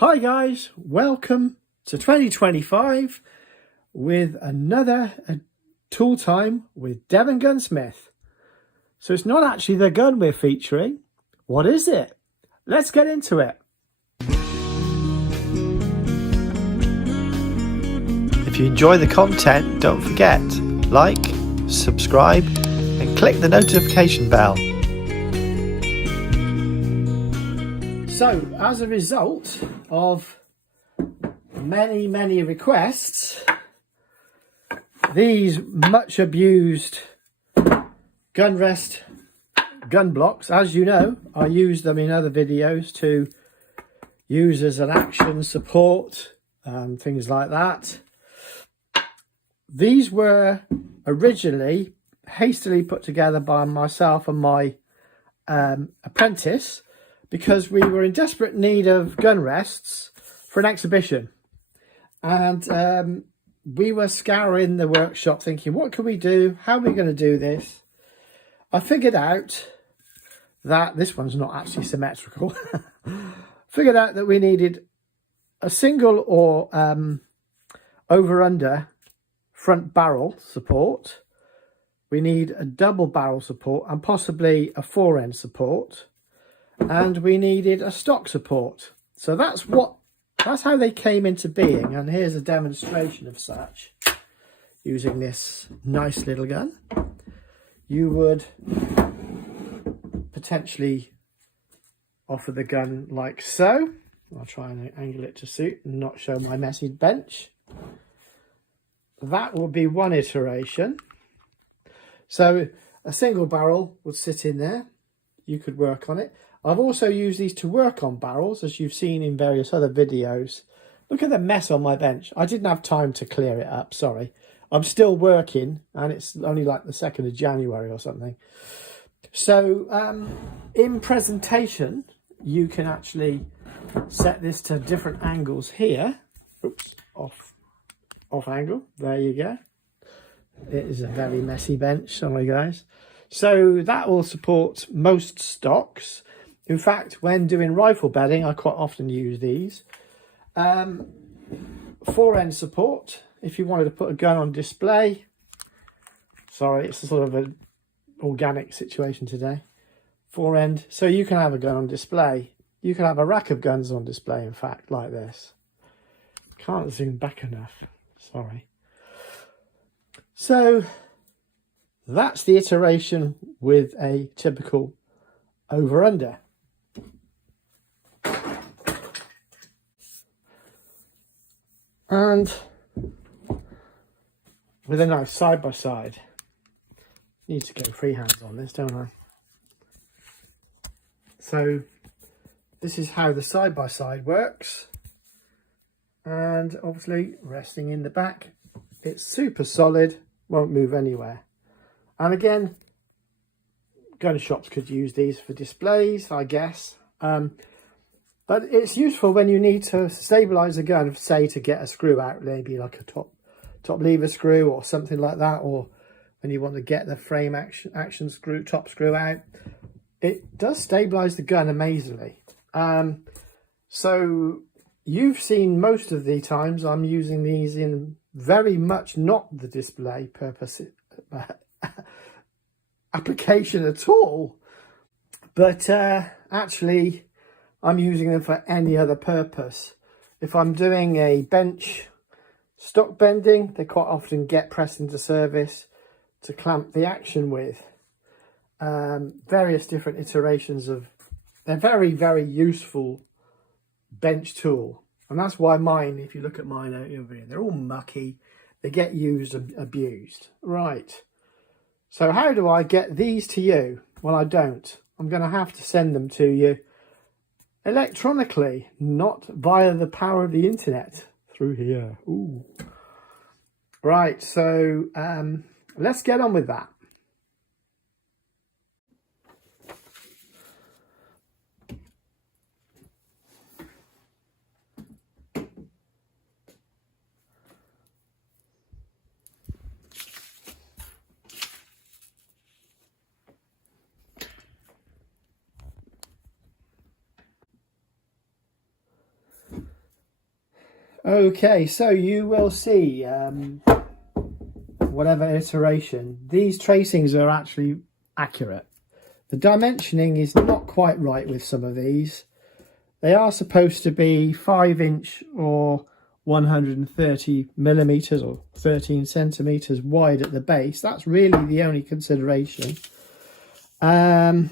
Hi guys, welcome to 2025 with another tool time with Devongunsmith. So it's not actually the gun we're featuring. What is it? Let's get into it. If you enjoy the content, don't forget, like, subscribe and click the notification bell. So, as a result of many requests, these much abused gun rest gun blocks, as you know, I use them in other videos to use as an action support and things like that. These were originally hastily put together by myself and my apprentice, because we were in desperate need of gun rests for an exhibition, and we were scouring the workshop thinking, what can we do, how are we going to do this? I figured out that this one's not actually symmetrical. Figured out that we needed a single or over under front barrel support. We need a double barrel support and possibly a fore end support. And we needed a stock support. So that's how they came into being. And here's a demonstration of such using this nice little gun. You would potentially offer the gun like so. I'll try and angle it to suit and not show my messy bench. That will be one iteration. So a single barrel would sit in there. You could work on it. I've also used these to work on barrels, as you've seen in various other videos. Look at the mess on my bench. I didn't have time to clear it up, sorry. I'm still working, and it's only like the 2nd of January or something. So in presentation, you can actually set this to different angles here. Oops, off angle. There you go. It is a very messy bench, sorry guys. So that will support most stocks. In fact, when doing rifle bedding, I quite often use these. Fore end support, if you wanted to put a gun on display. Sorry, it's a sort of an organic situation today. Fore end, so you can have a gun on display. You can have a rack of guns on display, in fact, like this. Can't zoom back enough, sorry. So that's the iteration with a typical over-under. And with a nice side-by-side. Need to go freehands on this, don't I? So this is how the side-by-side works. And obviously resting in the back. It's super solid, won't move anywhere. And again, gun shops could use these for displays, I guess. But it's useful when you need to stabilize a gun, say to get a screw out, maybe like a top lever screw or something like that, or when you want to get the frame action screw, top screw out. It does stabilize the gun amazingly. So you've seen most of the times I'm using these in very much not the display purpose application at all, but actually I'm using them for any other purpose. If I'm doing a bench stock bending, they quite often get pressed into service to clamp the action with. Various different iterations of, they're very useful bench tool. And that's why mine, if you look at mine over here, they're all mucky. They get used and abused. Right. So how do I get these to you? Well, I don't. I'm going to have to send them to you electronically, not via the power of the internet through here. Ooh. Right, so let's get on with that. Okay, so you will see whatever iteration, these tracings are actually accurate. The dimensioning is not quite right with some of these. They are supposed to be 5" or 130 millimeters or 13 centimeters wide at the base. That's really the only consideration. I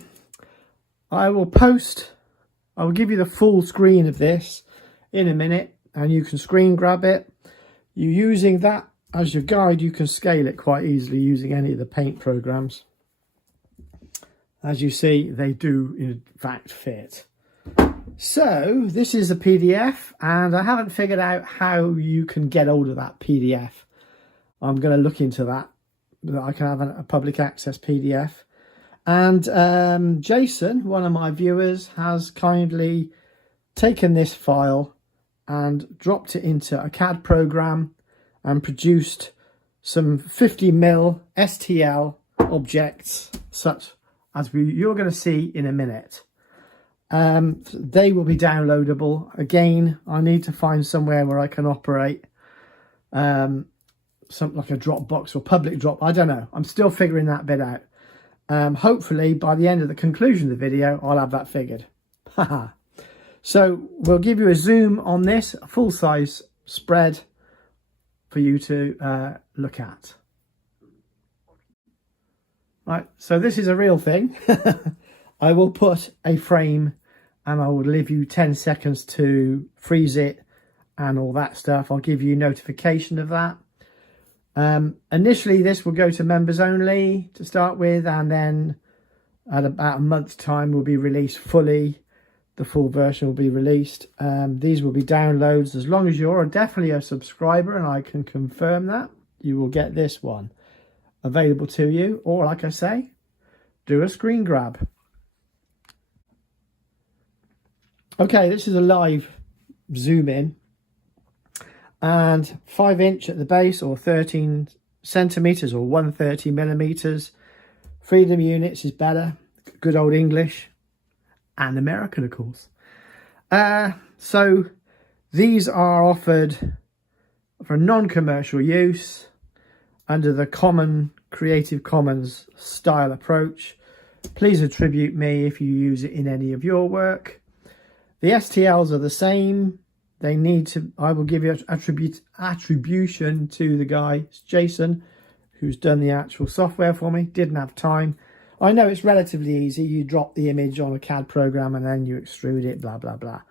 will give you the full screen of this in a minute, and you can screen grab it. You using that as your guide, you can scale it quite easily using any of the paint programs. As you see, they do in fact fit. So this is a PDF, and I haven't figured out how you can get hold of that PDF. I'm going to look into that I can have a public access PDF. And Jason, one of my viewers, has kindly taken this file and dropped it into a CAD program and produced some 50mm STL objects, such as you're going to see in a minute. They will be downloadable. Again, I need to find somewhere where I can operate something like a Dropbox or public drop. I don't know. I'm still figuring that bit out. Hopefully by the end of the conclusion of the video, I'll have that figured. So we'll give you a zoom on this, a full size spread for you to look at. Right, so this is a real thing. I will put a frame and I will leave you 10 seconds to freeze it and all that stuff. I'll give you notification of that. Initially this will go to members only to start with, and then at about a month's time will be released fully. The full version will be released. These will be downloads. As long as you're definitely a subscriber, and I can confirm that, you will get this one available to you, or like I say, do a screen grab. Okay, this is a live zoom in, and 5" at the base, or 13 centimeters or 130mm. Freedom units is better, good old English and American, of course. So these are offered for non-commercial use under the common Creative Commons style approach. Please attribute me if you use it in any of your work. The STLs are the same. They need to, I will give you attribution to the guy, it's Jason, who's done the actual software for me. Didn't have time. I know it's relatively easy. You drop the image on a CAD program and then you extrude it, blah, blah, blah.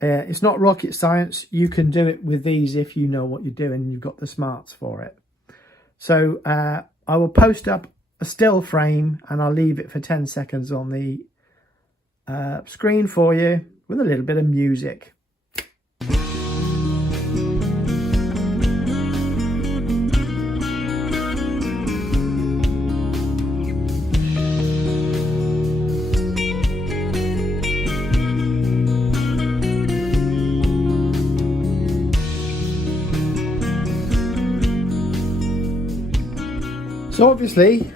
It's not rocket science. You can do it with these if you know what you're doing. You've got the smarts for it. So I will post up a still frame and I'll leave it for 10 seconds on the screen for you with a little bit of music. So obviously,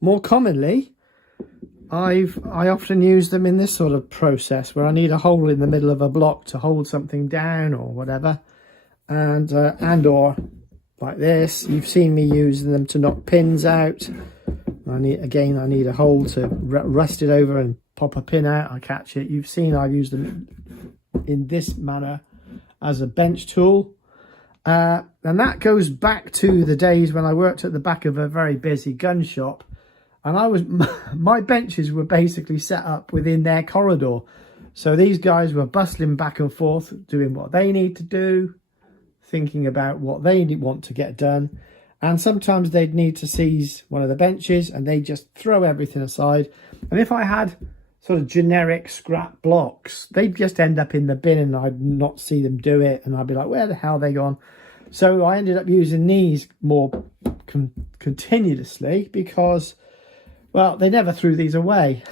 more commonly, I often use them in this sort of process where I need a hole in the middle of a block to hold something down or whatever, and or like this. You've seen me using them to knock pins out. I need a hole to rust it over and pop a pin out. I catch it. You've seen I've used them in this manner as a bench tool. And that goes back to the days when I worked at the back of a very busy gun shop, and my benches were basically set up within their corridor. So these guys were bustling back and forth, doing what they need to do, thinking about what they want to get done. And sometimes they'd need to seize one of the benches and they just throw everything aside. And if I had sort of generic scrap blocks, they'd just end up in the bin and I'd not see them do it, and I'd be like, where the hell are they gone? So I ended up using these more continuously because, well, they never threw these away.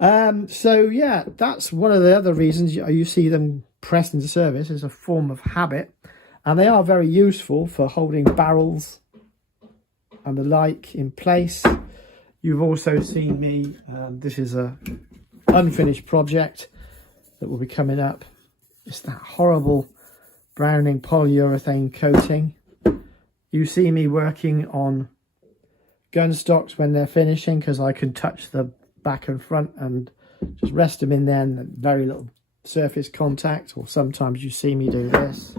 So yeah, that's one of the other reasons you see them pressed into service as a form of habit, and they are very useful for holding barrels and the like in place. You've also seen me, this is a unfinished project that will be coming up. It's that horrible browning polyurethane coating. You see me working on gun stocks when they're finishing, because I can touch the back and front and just rest them in there, and very little surface contact. Or sometimes you see me do this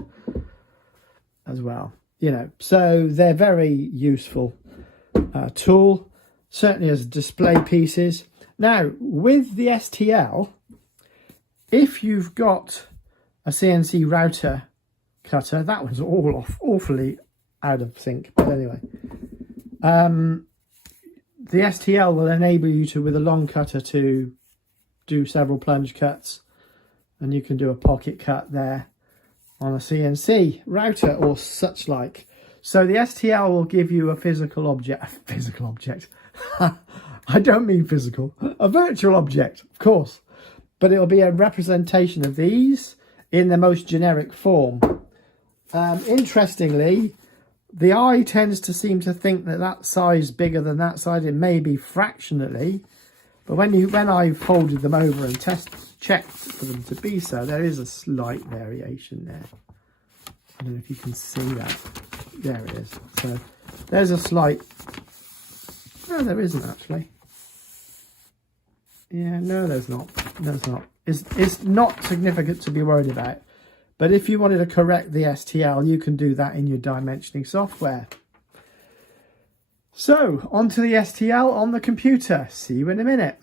as well, you know. So they're very useful tool, certainly as display pieces. Now with the STL, if you've got a CNC router cutter, that one's awfully out of sync, but anyway, the STL will enable you to, with a long cutter, to do several plunge cuts, and you can do a pocket cut there on a CNC router or such like. So the STL will give you a physical object, I don't mean physical, a virtual object, of course, but it'll be a representation of these in the most generic form. Interestingly, the eye tends to seem to think that that size bigger than that side. It may be fractionally, but when I folded them over and checked for them to be so, there is a slight variation there. I don't know if you can see that. There it is. So there's a slight. No, there isn't actually. Yeah, no, there's not. There's not. It's not significant to be worried about. But if you wanted to correct the STL, you can do that in your dimensioning software. So, onto the STL on the computer. See you in a minute.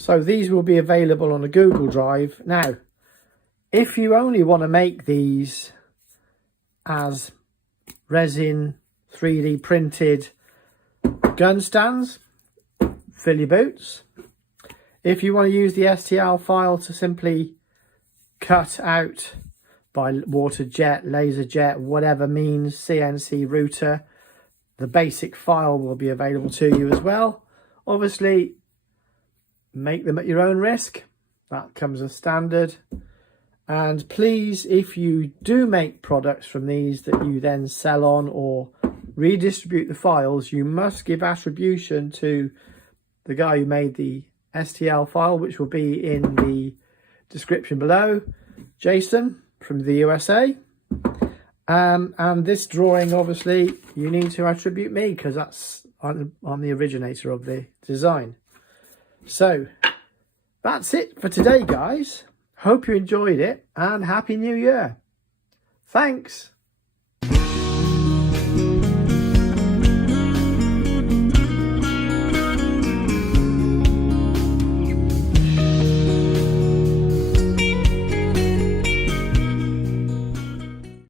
So these will be available on a Google Drive. Now, if you only want to make these as resin 3D printed gun stands, fill your boots. If you want to use the STL file to simply cut out by water jet, laser jet, whatever means, CNC router, the basic file will be available to you as well. Obviously, make them at your own risk. That comes as standard. And please, if you do make products from these that you then sell on or redistribute the files, you must give attribution to the guy who made the STL file, which will be in the description below, Jason from the USA. And this drawing, obviously, you need to attribute me, because I'm the originator of the design. So that's it for today, guys. Hope you enjoyed it, and Happy New Year. Thanks.